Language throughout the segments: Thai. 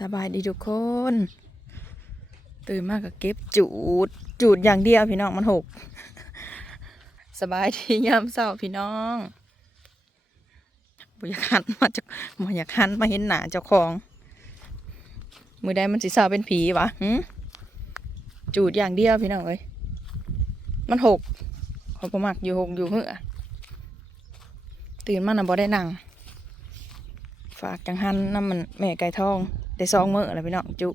สบายดีทุกคน ตื่นมากก็เก็บจูด จูดอย่างเดียวพี่น้องมันหก สบายดียามเศร้าพี่น้องบ่อยากหันมาจากบอยากหันมาเห็นหน้าเจ้าของ มือใดมันสิเศร้าเป็นผีวะหึจูดอย่างเดียวพี่น้องเอ้ยมันหกขาประมักอยู่หกอยู่เหือตื่นมาน่ะบ่ได้นั่งฝากจังหันน้ำมันแม่ไก่ทอง ได้ซองมืออะไรพี่น้องจุ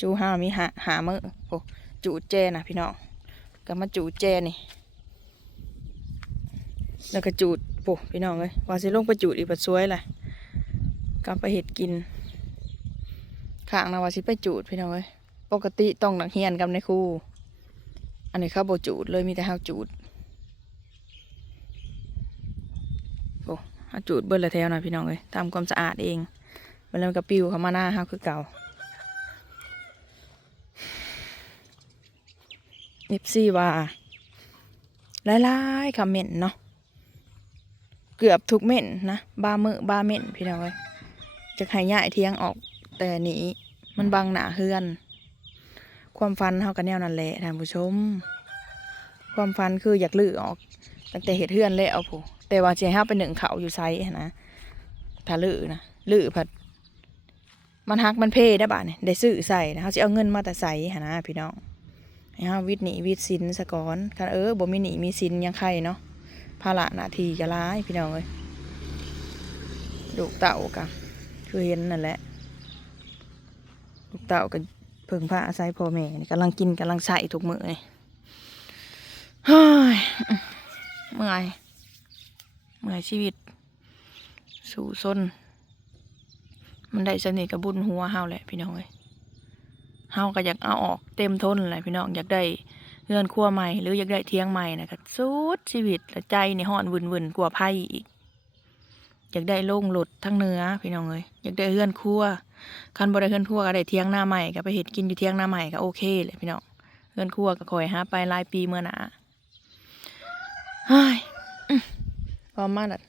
จูห้ามีหาหามือโอ้จูแจนะพี่น้องก็มาจูแจนี่แล้วก็จูดปุ๊พี่น้องเลยว่าสิลงไปจูดอีกปัดสวยแหละกลับไปเห็ดกินข้างนะว่าสิไปจูดพี่น้องเลยปกติต้องหนักเฮียนกับในครูอันนี้เขาโบจูดเลยมีแต่ห้าวจูดโอ้ห้าจูดเบิ้ลละแถวนะพี่น้องเลยทำความสะอาดเอง มันแล้วมันก็ปิวเข้ามาหน้าห้าคือเก่าเอฟซีว่าหลายๆคอมเมนต์เนาะเกือบทุกเม่นนะบามือบาเม่นพี่น้องเอ้ยจะให้ย่ายเทียงออก แต่หนีมันบังหนาเฮือน ความฟันเท่ากันแนวนั่นแหละท่านผู้ชม ความฟันคืออยากลื้อออก ตั้งแต่เห็ดเฮือนแล้วผู้แต่ว่าเจะให้เฮาไปหนึ่งเขาอยู่ไซนะถ้าลื้อนะลื้อผัด มันหักมันเพได้บ่าเนี่ยได้ซื้อใส่นะเขาจะเอาเงินมาแต่ใส่หนะพี่น้องเฮาวิทย์หนีวิทย์สินสะก่อนคันเออบ่มีหนีมีสินยังใครเนาะภาระหน้าที่ก็ร้ายพี่น้องเอ้ยลูกเต่ากันคือเห็นนั่นแหละลูกเต่ากันเพิ่งพาอาศัยพ่อแม่กำลังกินกำลังใส่ทุกมือนี่เฮ้ยเมื่อยเมื่อยชีวิต สู่ซน มันได้สนิทกับบุญหัวเฮาแหละพี่น้องเอ้ยเฮาก็อยากเอาออกเต็มทนแหละพี่น้องอยากได้เงื่อนขั้วใหม่หรืออยากได้เทียงใหม่นะก็สุดชีวิตและใจในห่อนวุ่นวุ่นกลัวไพ่อีก อยากได้โล่งหลุดทั้งเนื้อพี่น้องเลยอยากได้เฮื่อนครัวคันบ่ได้เฮื่อนครัวก็ได้เทียงหน้าใหม่ก็ไปเห็ดกินอยู่เทียงหน้าใหม่ก็โอเคเลยพี่น้องเฮื่อนครัวก็คอยหาไปลายปีเมื่อหนาเฮ้ยพอมาน่ะ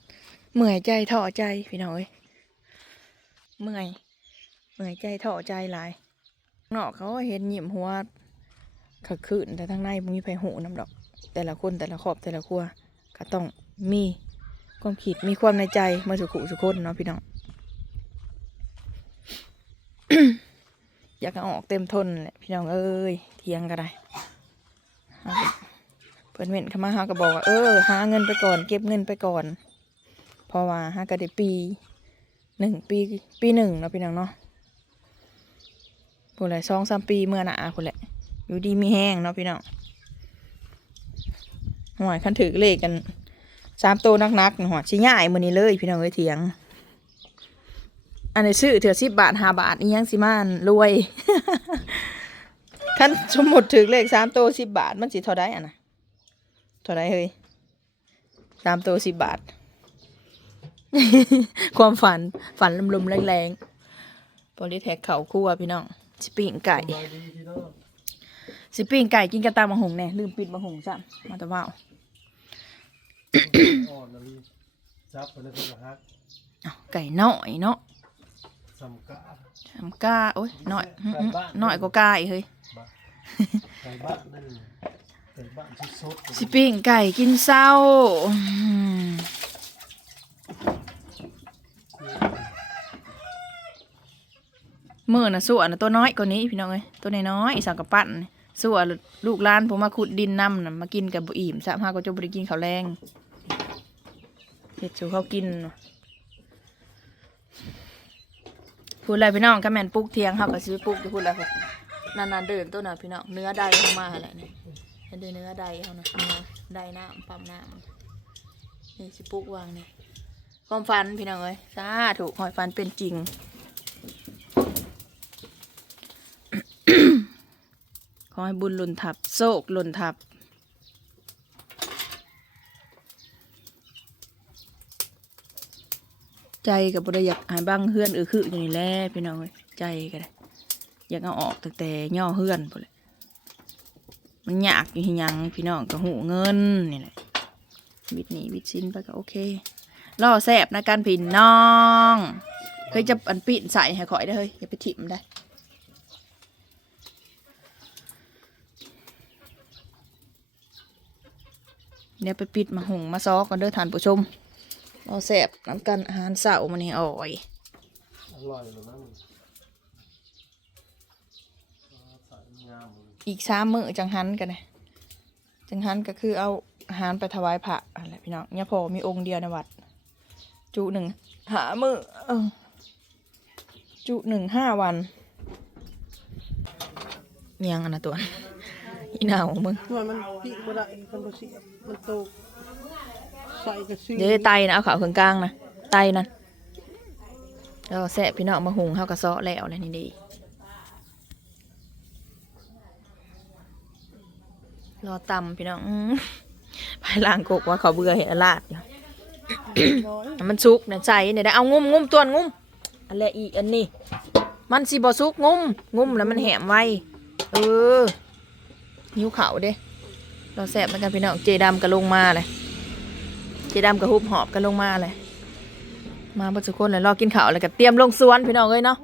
เมื่อยใจท้อใจพี่น้องเอ้ย เมื่อยเมื่อยใจท้อใจหลายนอกเขาก็เห็นหยิมหัวขัดขืนแต่ทางในมีไผหูน้ำดอก แต่ละคนแต่ละครอบแต่ละครัวก็ต้องมีความคิดมีความในใจเมื่อสุขุสุคนเนาะพี่น้องอยากเอาออกเต็มทนแหละพี่น้องเอ้ยเทียงก็ได้เพิ่นเว้นเข้ามาหาก็บอกว่าเออหาเงินไปก่อน เก็บเงินไปก่อน เพราะว่าหาก็ได้ปี หนึ่งปีปีหนึ่งเนาะพี่น้องเนาะพูดอะไรสองสามปีเมื่อหนาพูดแหละอยู่ดีมีแห้งเนาะพี่น้องหวยคันถือเลขกันสามโตวนักๆหัวชิง่ายมือนี้เลยพี่น้องเอ้ยเถียง อันนี้ซื้อเถื่อสิบบาทห้าบาทนี่ยังสิมานรวยคันสมมติถือเลขสามโตสิบบาท มันสิเท่าได้อะนะเท่าได้เฮ้ยสามโตสิบบาท ความฝันฝันลมๆแรงๆโปลิแท็กเขาคั่วพี่น้องสปิ้งไก่สบายดีพี่น้องสิปิ้งไก่กินกระตามมะหงแน่ลืมปิดมะหงจ้ะมาแต่ว่าวอ่อนนะพี่จับไปเลยเพื่อนฮักอ้าวไก่น้อยเนาะสัมกะทำกล้าโอ้ยน้อยอื้อหือน้อยกว่ากล้าอีกเฮ้ยบ้าไก่บ้านนั่นไก่บ้านชุดสดสิปิ้งไก่กินเศร้าอืม มือน่ะสั่วน่ะตัวน้อยกว่านี้พี่น้องเอ้ยตัวน้อยๆอีสังกะปั้นสั่วลูกล้านผมมาขุดดินน้ำน่ะมากินกับบุอิ่มสามห้าก็จะบริกินข้าวแรงเฮ็ดสู่เขากินพูดอะไรพี่น้องก็แม่นปลูกเทียงเฮาก็สิปปลูกจะพูดอะไรพวกนานๆเดินตัวน่ะพี่น้องเนื้อใดเข้ามาแหละนี่เห็นเด้อเนื้อใดเขานะเนื้อใดน้ำปั๊มน้ำนี่สิปลูกวางนี่ความฝันพี่น้องเอ้ยสาถูกหอยฝันเป็นจริง ข อให้บุญหล่นทับ โศกหล่นทับ ใจกับบริยากหายบ้างเฮือนเออคืออยู่นี่แหละพี่น้องเอ้ยใจก็ได้อยากเอาออกตั้งแต่ย่อเฮือนพอเลยมันยากอยู่ที่ยังพี่น้องก็หูเงินนี่แหละวิดนีวิดสินไปก็โอเคล่อแสบนะการผินน้องเคยจะอันปีนใส่ให้ข่อยได้เฮ้ยอย่าไปถิ่มได้ เดี๋ยวไปปิดมาหงมาซอก่อนเด้อทานผู้ชมเราแสบน้ำกันอาหารเสาร์มันนี่อ่อยอร่อยเลยมั้งอีกสามมือจังหันกันนะจังหันก็คือเอาอาหารไปถวายพระอะไรพี่น้องเนี่ยพอมีองค์เดียวในวัด จุหนึ่งหามือเออจุหนึ่งห้าวันเมียงอันนะตัว อีหนาวมึงมันมันปีกบ่ได้มันบ่เสียบมันโตกใส่กระซี่เดี๋ยวไตนะเอาขาวเครื่องกลางนะไตนั่นแล้วแสบพี่น้องมาหุงเข้ากระเซาะแล้วอะไรนี่ดีรอตำพี่น้องอื้อภายหล่างกกว่าเขาเบื่อเห็นอลาดอยู่น้อยมันสุกเนี่ยใจเนี่ยได้เอางุ้มงุ้มตัวนงุ้มอันแรกอีกอันนี้ มันสิบ่สุกงุ้มงุ้มแล้วมันแหมไวเออ หิวเขาเด้เราแสบเหมือนกันพี่น้องเจดำก็ลงมาเลยเจดำกับฮุบหอบกันลงมาเลย มาบรสุคนเลยรอกินข้าวแล้วก็เตรียมลงสวนพี่น้องเอ้ยเนาะ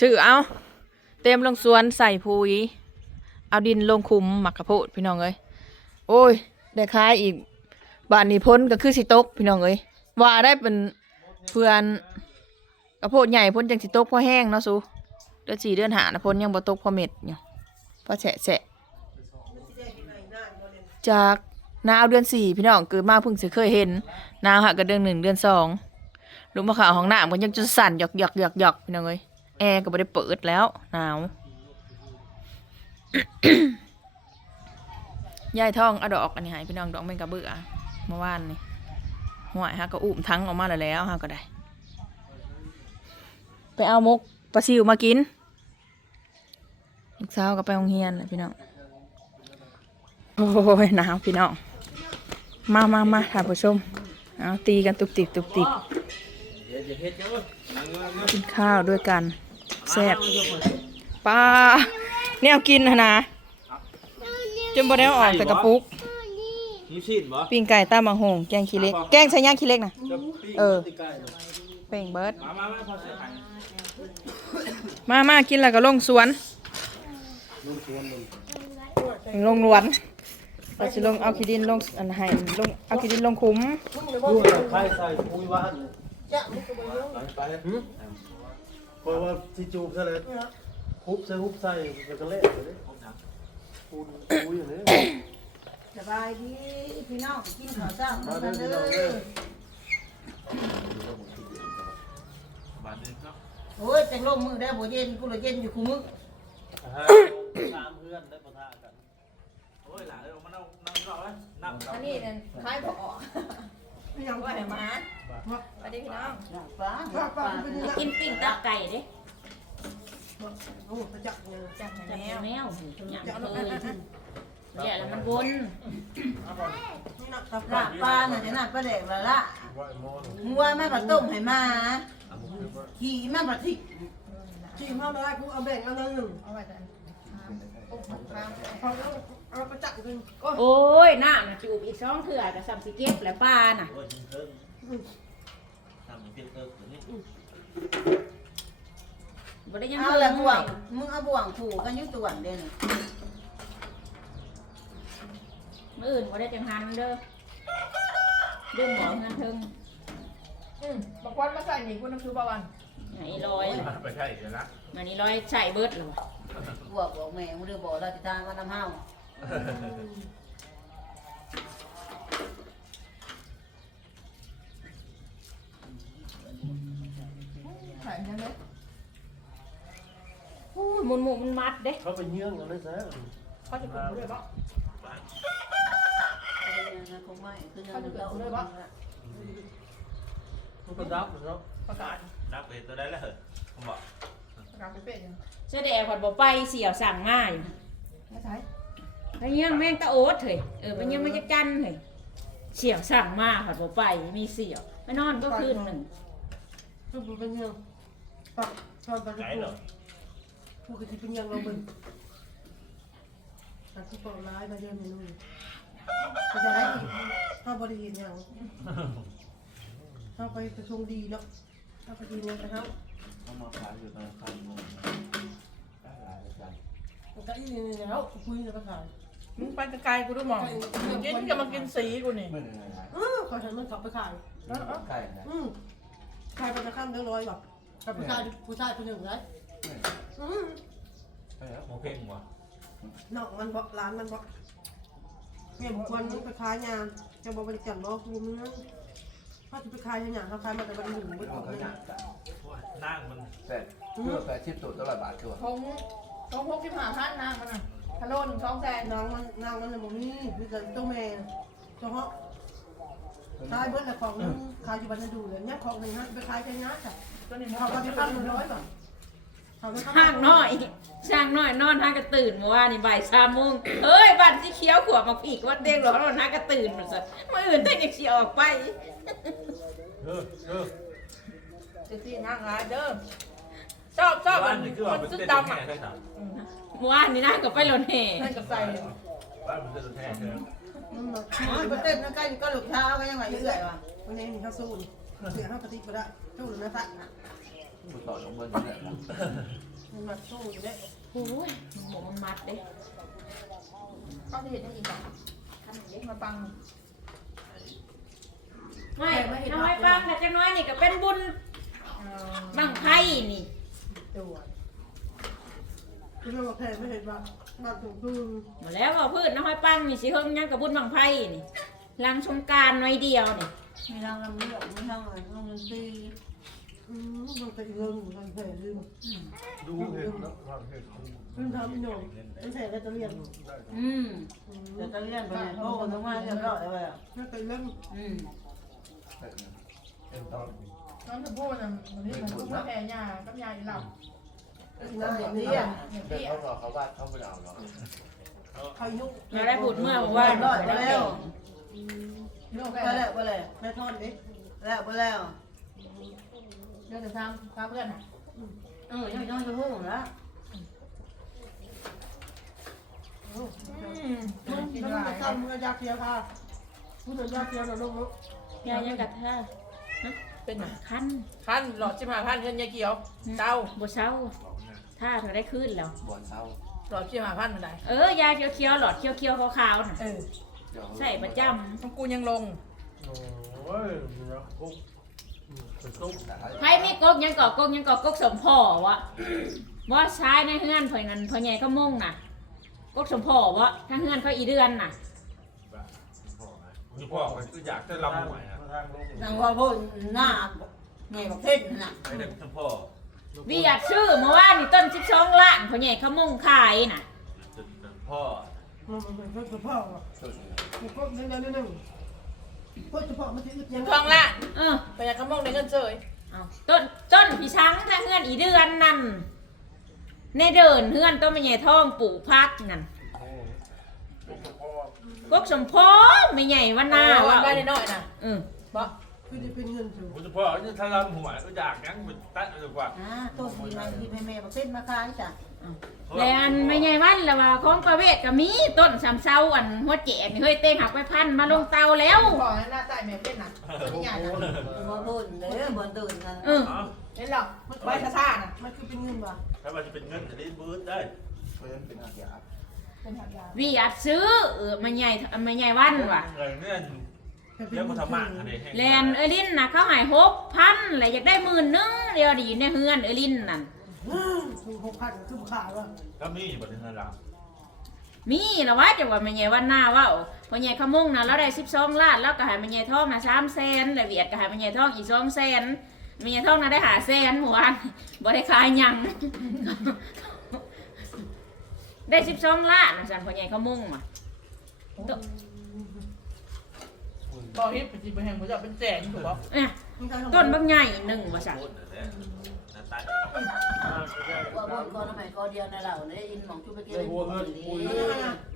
ชื่อเอาเตรียมลงสวนใส่ปุ๋ยเอาดินลงคุมหมักกระโพดพี่น้องเอ้ยโอ้ยได้คล้ายอีกบานนี้พ้นก็คือสิตกพี่น้องเอ้ยว่าได้เป็นเพื่อนกระโพดใหญ่พ้นจังสิตกพอแห้งเนาะสูเดือนสี่เดือนหานะพ้นยังบ่ตกพอเม็ดอยู่ พอแฉะแฉะจากนาวเดือนสี่พี่น้องเกิดมาเพิ่งจะเคยเห็นนาหะก็เดือนหนึ่งเดือนสองลุงมะขาวของหน้ามันยังจะสั่นหยอกหยอกหยอกหยอกพี่น้องเอ้ยแอร์ก็ไม่ได้เปิดแล้วหนาวยายท่องอดอกอันนี้หายพี่น้องดอกแมงกระเบื่อเมื่อวานนี่ห่วยฮะก็อุ้มทั้งออกมาแล้วแล้วฮะก็ได้ ไปเอามกปลาซิวมากิน ลูกสาวก็ไปโรงเรียนน่ะพี่น้องโอ้ยหนาวพี่น้องมามามาท่านผู้ชมเอาตีกันตุบติบตุบติบกินข้าวด้วยกันแซ่บปลาแนวกินนะนะจนบ่ได้เอาออกแต่กระปุก มีชีดบ่ปิ้งไก่ต้ามะฮงแกงขี้เล็ก แกงใส่ย่างขี้เล็กนะเออเป่งเบิร์ดมามามาพอเสียหายมามากินแล้วก็ลงสวน ลงนวลเราจะลงเอาขี้ดินลงอันไหนลงเอาขี้ดินลงคุ้มดูใครใส่ปุ๋ยหวานไปเลยเพราะว่าสิจูบซะเลยฮุบใส่ฮุบใส่มันก็เละเลยปูนปุ๋ยอย่างนี้สบายดีพี่น้องกินข้าวเช้ามามาเด้อเด้พี่น้องเด้ออบาทนึงเนาะโอ้ยแต่งลมมือได้บ่เย็นกูเลยเย็นอยู่กูมึงอ่า สามเพื่อนได้ปะทะกันโอ้ยหลานเลยออกมานั่งนั่งรอไว้นั่งอันนี้เนี่ยคล้ายบอกยังว่าไหมาสวัสดีพี่น้องฟ้าฟ้ากินปิ้งตับไก่เด้จากไหนจับแมวแมวหยำเลยเดี๋ยวแล้วมันวนลาปลาน่ะจะน่าปลาแดกละละไหวมอนหัวแม่ปลาต้มให้มาขี่แม่ปลาทิกจีมห้าร้อยกูเอาแบ่งเอาเงินหนึ่งเอาไว้แต่เอาเอาประจักษ์หนึ่ง โอ้ยน้าน่ะจูบอีกสองเถื่อกับซัมสิเก็บแล้วปลาน่ะโอ้ยยิงเพิ่มทำเป็นเพิ่มตัวนี้บ่ได้ยังเอาเพิ่ละมบ่วงมึงเอาบ่วงผูกกันอยู่ตัวเด่นมื้ออื่นบ่ได้จังหันเด้อดื่มหมอเงินถึงอืมบอกวันมาใส่หนีคุณน้ำคือประวันไหนลอยไปใช่เดี๋ยวนะมันนี่ลอยใส่เบิดแล้ววะ บวกบอกแม่มึงเด้อบอกเราจะทางกันน้ำเฮาใส่ยังไงโอ้ยหมุนหมุนมันมัดเด้เขาไปเยื่องกันได้ซะเขาจะปลูกด้วยปะคงไม่คือยังเก่าเลยบ่มันก็ดับเนาะประกาศรับไปตัวได้แล้วเหรอผมบอกประ กาศไปเป็นยังแสดงผ่อนบ่ไปเสี่ยวสั่งมาอยู่ไม่ใช่ไปยังแม่งตะโอ๊ตเฮ้ยเออไปยังมันจะจันเฮ้ยเสี่ยวสั่งมาผ่อนบ่ไปมีเสี่ยวไปนอนก็คืนหนึ่งกูเป็นยังปักตอนปักไกลเหรอกูก็จะเป็นยังเราเป็นแต่ที่ปอกร้ายมาเยอะเมนูจะได้ถ้าบริเวณยังถ้าไปประชุมดีเนาะถ้าไปดีเนี่ยนะครับ เขามาขายอยู่ตรงข้างโมงได้หลายกันมันก็อีนี่แล้วคุยแล้วก็ขายมึงไปไกลๆกูดูหมองกินจะมากินสีกูนี่ไม่เหนื่อยนะเออขอฉันมันขับไปขายเออเออใกล้นะอืมขายไปจะข้ามเรื่องร้อยแบบกับผู้ชายผู้ชายคนหนึ่งเลยอืมใช่แล้วโมเพ่งวะน้องมันบอกร้านมันบอกเนี่ยบุคคลไปขายงานจะบอกเป็นจันบอกกูมึงนั้นถ้าจะไปขายอย่างเขาขายมาแต่วันหนึ่งไม่ออกเขาเลยหนักจ้ะ นั่งมันแต่เพื่อแปดชิปตัวตลอดบาทคือว่าทงทงพกที่ผ่าท่านนางมันน่ะทะโลหนึ่งสองแสนนางมันนางมันเลยบอกนี่มีแต่เจ้าแม่เจ้าฮอกขายเบิ้ลแต่ของนึงขายอยู่บ้านดูเลยเนี่ยของหนึ่งนะไปขายใช้งานจ้ะตัวนี้เขาก็จะข้ามเงินร้อยก่อนเขาจะช่างน้อยช่างน้อยนอนห้ากระตื่นเมื่อวานนี่บ่ายสามโมงเอ้ยบ้านที่เขียวขวบมาผีกว่าเตียงหรอนอนห้ากระตื่นหมดสัตว์มื่ออื่นเต้นยังสีออกไป เออเออ จะตีนางร้ายเด้อชอบชอบมันคือมันเป็นซื้อเต้นดำอะใช่ไหมเมื่อวานนี่นะก็ไปรถแห่นั่นกับใส่บ้านเป็นเต้นแท้ใช่ไหมมันมาประเทศนั่นใกล้ก็หลุดเท้าก็ยังไงเรื่อยว่ะวันนี้มีข้าวสู้เสียห้าปฏิบัติได้สู้หรือไม่ฟักผู้ต่อลงเงินนี่แหละมันมาสู้อยู่เนี่ยโอ้ยหมมันมัดเด้เขาจะเห็นได้อีกอะทำอย่างนี้มาปังไม่น้อยปังแต่จะน้อยนี่ก็เป็นบุญ บังไพ่นี่ตัวคือเราแพ้ไม่เห็นว่าบ้านถูกคืนมาแล้วว่าพืชน้อยปังนี่สิเฮิงยังกับบุญบังไพ่นี่หลังสงกรารน้อยเดียวนี่มีทางลำเลือกมีทางอะไรลงดนตรีอืมมันเป็นเรื่องมันแพ้ลืมดูเห็นแล้วฟังเห็นลืมทำอีโน่มันแพ้แล้วจะเรียนอืมเดี๋ยวจะเรียนไปเนี่ยโอ้ทั้งวันเรียบร้อยเลยอะไม่เป็นเรื่องอืมเป็นตอน น้องชมพู่น่ะวันนี้มันพูดว่าแผ่ยากับยาอีหลับน้ำเด็กเตี้นี่ยอะเนี่ยเป็นเตี้ยเขาบอกเขาว่าเขาไม่เอาหรอกเขายุเราได้พูดเมื่อว่าร้อยไปแล้วเรื่องไปแผ่แล้วไปแล้วแม่ทอดดิแล้วไปแล้วเรื่องจะทำทำเพื่อนอะเออยังน้องจะพูดแล้วกินมันหลาจะยทำมือยาเคียวค่ะพูดถึงยาเคียวเราลงแล้วยายังกัดท่า เป็นหยังคันพันหลอดชิมหาพันเงินยายเขียวเต้าบเช้า ถ้าเธอได้ขึ้นแล้ว บอลเศร้าหลอดชิมหาพันมันไหนเออยาเขียวๆหลอดเขียวๆขาวๆน่ะเออเดี๋ยวใส่ประจของกูยังลงโอ้ยมันรักกุ๊กเป็นตุ๊กำใครมีกกยังก่อกกยังก่อกกสมพ่อวะว่าใช้ในเฮือนเพิ่นนั่นพ่อใหญ่ก็มุ่งน่ะ กกสมพ่อวะถ้าเฮือนเขาอีเดือนน่ะนี่พ่อก็อยากจะรำหวยอะ ทางลงนางว่าพูดหน้าไงประเทศน่ะไอ้เด็กทั้งพ่อวิอยากซื้อเมื่อวานนี่ต้น12ล้านพ่อใหญ่เขามุ่งขายน่ะจนพ่อมันเป็นเพื่อนพ่อว่ะสุดมันก็เรื่องเรื่องนึงเพื่อนพ่อมันจะอึดยังงทองละเออไปยังขโมงในเงินเฉยเอาต้นต้นพี่ช้างถ้าเฮือนอีเดือนนั่นในเดินเฮือนต้นไม่ใหญ่ทองปลูกพักนั่นกพ่อกสมพอไม่ใหญ่วันหน้าว่านได้น้อยนะเออ บอกคือจะเป็นเงินสูง ผมจะพ่อเนี่ยถ้ารำหวยก็อยากงั้นมันตัดดีกว่าอ่าต้นที่นายที่แม่ประเทศมาขายจ้ะแล้วอันไม่ใหญ่วันแล้วว่าของประเวทก็มีต้นสามเซาอันหัวแจกนี่เฮ้ยเต้งหักไปพันมาลงเตาแล้ว บอกหน้าใต้แม่เป็นน่ะไม่ใหญ่นะบ่พูดเลยบ่ตื่นกันเออเห็นหรอกไว้ซ่าๆน่ะมันคือเป็นเงินว่ะถ้ามันจะเป็นเงินจะได้บูทได้เพื่อนเป็นอาญาเป็นหักยาวิอยากซื้อเออไม่ใหญ่ไม่ใหญ่วันว่ะ เงินเนี่ย เรียกว่าธรรมะอะไรให้แลนเอลินน่ะเขาใหายหกพันแล้วอยากได้หมื่นนึงเดียวดีในเฮือนเอลินนั่นคือหกพันคือขายว่ะก็มีบริษัทเรามีแล้วว่าจะว่าไม่ใหญ่วันหน้าว่าพ่อใหญ่ขมุ่งน่ะเราได้สิบสองล้านแล้วก็ใหายไม่ใหญ่ทองน่ะสามแสนแล้วเวียดก็ใหายไม่ใหญ่ทองอีกสองแสนไม่ใหญ่ทองน่ะได้หาแสนหมู่บ้านบ่ได้ขายหยัง ได้สิบสองล้านนะสันพ่อใหญ่ขมุ่งว่ะบอ กฮิปไปจีบแห่งผมจะเป็นแสนถูกป่ะเอ้ยต้นบางใหญ่หนึ่งว่าสันพูดนั่นแหละหน้าตาว่าบ่ก่อนทำไมก็เดียวในเราได้ยินหมองจุไปเก็บ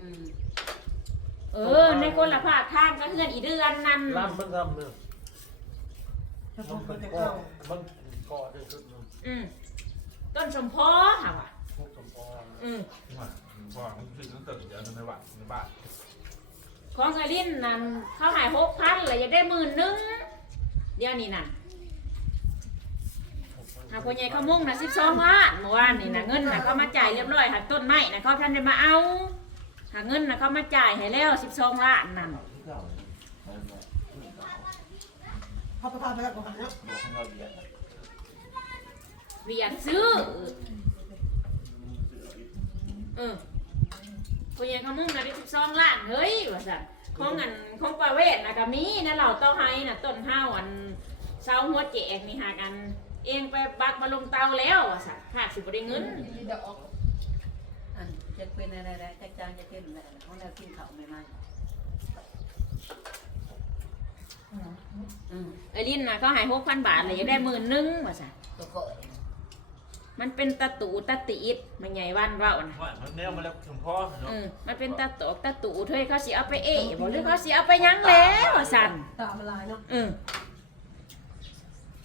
อืมเออ ในคนละภาคทางก็เฮือนอีเดือนนั่นลำมันทำเนี่ยถ้าผมัมนเป็เป็นนแต่ก้อเก่ามันเกาะที่สุดมันอืมต้นสมพอค่ะว่ะพวกสมพรอืมพ่อมันคือตั้งแต่เดี๋ยวในวัดในบ้าน ของเอลินนั่นเขาหายหกพันเลยอยากได้หมื่นนึงเดี๋ยวนี้น่ะหาพ่อใหญ่เขามุ่งนะสิบสองล้านเมื่อวานนี่นะเงินนะเขามาจ่ายเรียบร้อยหักต้นไม้นะเขาท่านได้มาเอาหาเงินนะเขามาจ่ายให้แล้วสิบสองล้านนั่นเขาประทานไปแล้วก็หันเนาะบอกให้เราเบียดเวียดซื้อเออ พยายเขามุ่งนะได้สิบสองล้านเฮ้ยว่าสันของเงินของประเวทนะก็มีนะเราเต้าไห้นะต้นห้าวันเสาหัวแจกนี่หากัน เองไปบักมาลงเตาแล้วว่าสันขาดสิบได้เงินที่เดี๋ยวออกอันจะเป็นอะไรได้จักจางจะเป็นอะไรเขาแนวกินข้าวไม่ไม่อืมไอ้ลินนะก็ใหายหกพันบาทเลยอยากได้หมื่นหนึงว่าสันตัวก็ มันเป็นตะตูตะตีดมันใหญ่วันเว่านะว่ามันแนวมาแล้วถึงพ่อเนาะเออมันเป็นตะโตกตะตูเธอเขาสิเอาไปเอ๋บอกหรือเขาสิเอาไปหยังแล้วว่าสันตามลายเนาะเออ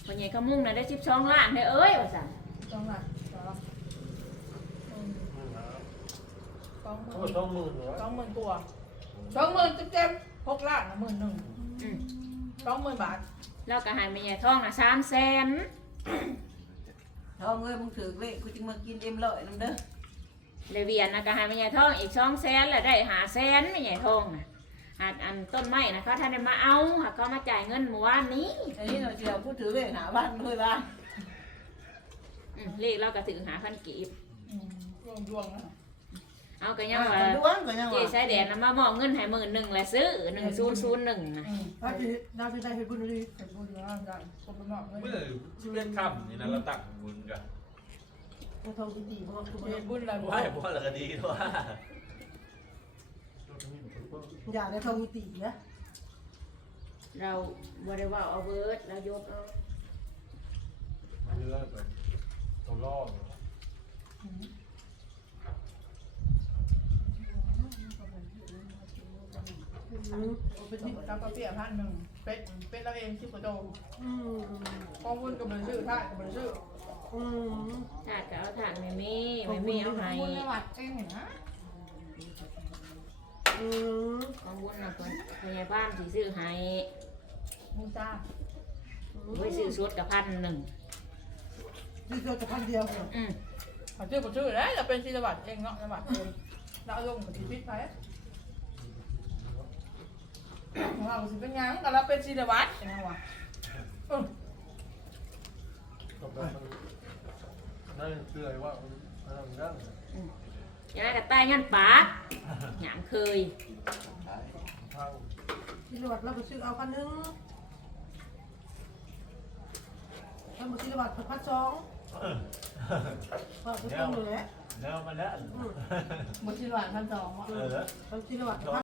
คนใหญ่เขามุ่งนะได้สิบสองล้านเลยเอ้ยว่าสันสองบาทสองสองหเขามื่นต้องหมื่นเหรอสองหมื่นตัวสองหมื่นเต็มๆหกล้านนะหมื่นหนึ่งอืมสองหมื่นบาท แล้วก็ใหายไม่ใหญ่ทองนะสามแสน ทองเอ้ยมึงถือเลยกูจึงมากินเอ็มเลยน้ำเด้อเลยเวียนนะก็ใหายไม่ใหญ่ทองอีกสองแสนแล้วได้หาแสนไม่ใหญ่ทองนะหากอันต้นไม้นะเขาท่านได้มาเอาหากเขามาจ่ายเงินเมื่อวานนี้อันนี้เราเชียวกูถือเลยหาบ้านด้วยบ้านอืมเลขเราก็ถือหาพันกีบอืมดวงดวงนะ เอาก็ยังว่าดวงก็ยังเจ๊ว่าสายแดนนะมามอบเงินให้หมื่นหนึ่งแหละซื้อหนึ่งศูนย์ศูนย์หนึ่งนะอืมดาวที่ดาวที่ได้เห็นบุญดีเป็นบุญแล้วได้คนเป็นหมอกเงินเมื่อชีวิตค่ำนี่นะเราตักบุญกันในทองดีดีเพราะว่าคือเป็นบุญอะไรบุญว่าพ่อเราก็ดีด้วยอย่าในทองมีตีนะเราบริว่าเอาเบิร์ดเรายกเอาเรือแบบตัวล่อเป็ นที่กาแฟพันหนึ่งเป็ดเป็ดเราเองที่กระโดดอืมกองบุญกับมันชื่อท่ากับมันชื่ออืมถาดก็เอาถาดไม่มีไม่มีเอาให้บุญในวัดเองนะอืมของบุญนะคนพยาบ้านที่ซื้อให้มูจ้าไว้ซื้อชุดกับพันหนึ่งที่เจอจะพันเดียวเนี่ยอืมเขาชื่อผมชื่อแล้วเราเป็นศิลวัตเองเนาะศิลวัตเองเราลงกับชีวิตไป ของเราสิเป็นยังแต่เราเป็นศิลวัตนะวะตบแบบมันได้เชื่อว่ามันทำได้ยังไงก็ใต้งันปากหยามเคยเท่าที่จังหวัดเราก็ซื้อเอาพันหนึ่งถ้ามาที่จังหวัดพันสองว่าจะต้อเลยและแล้วมันแล้วบุญศิลวัตพันสองเออทำที่จังหวัด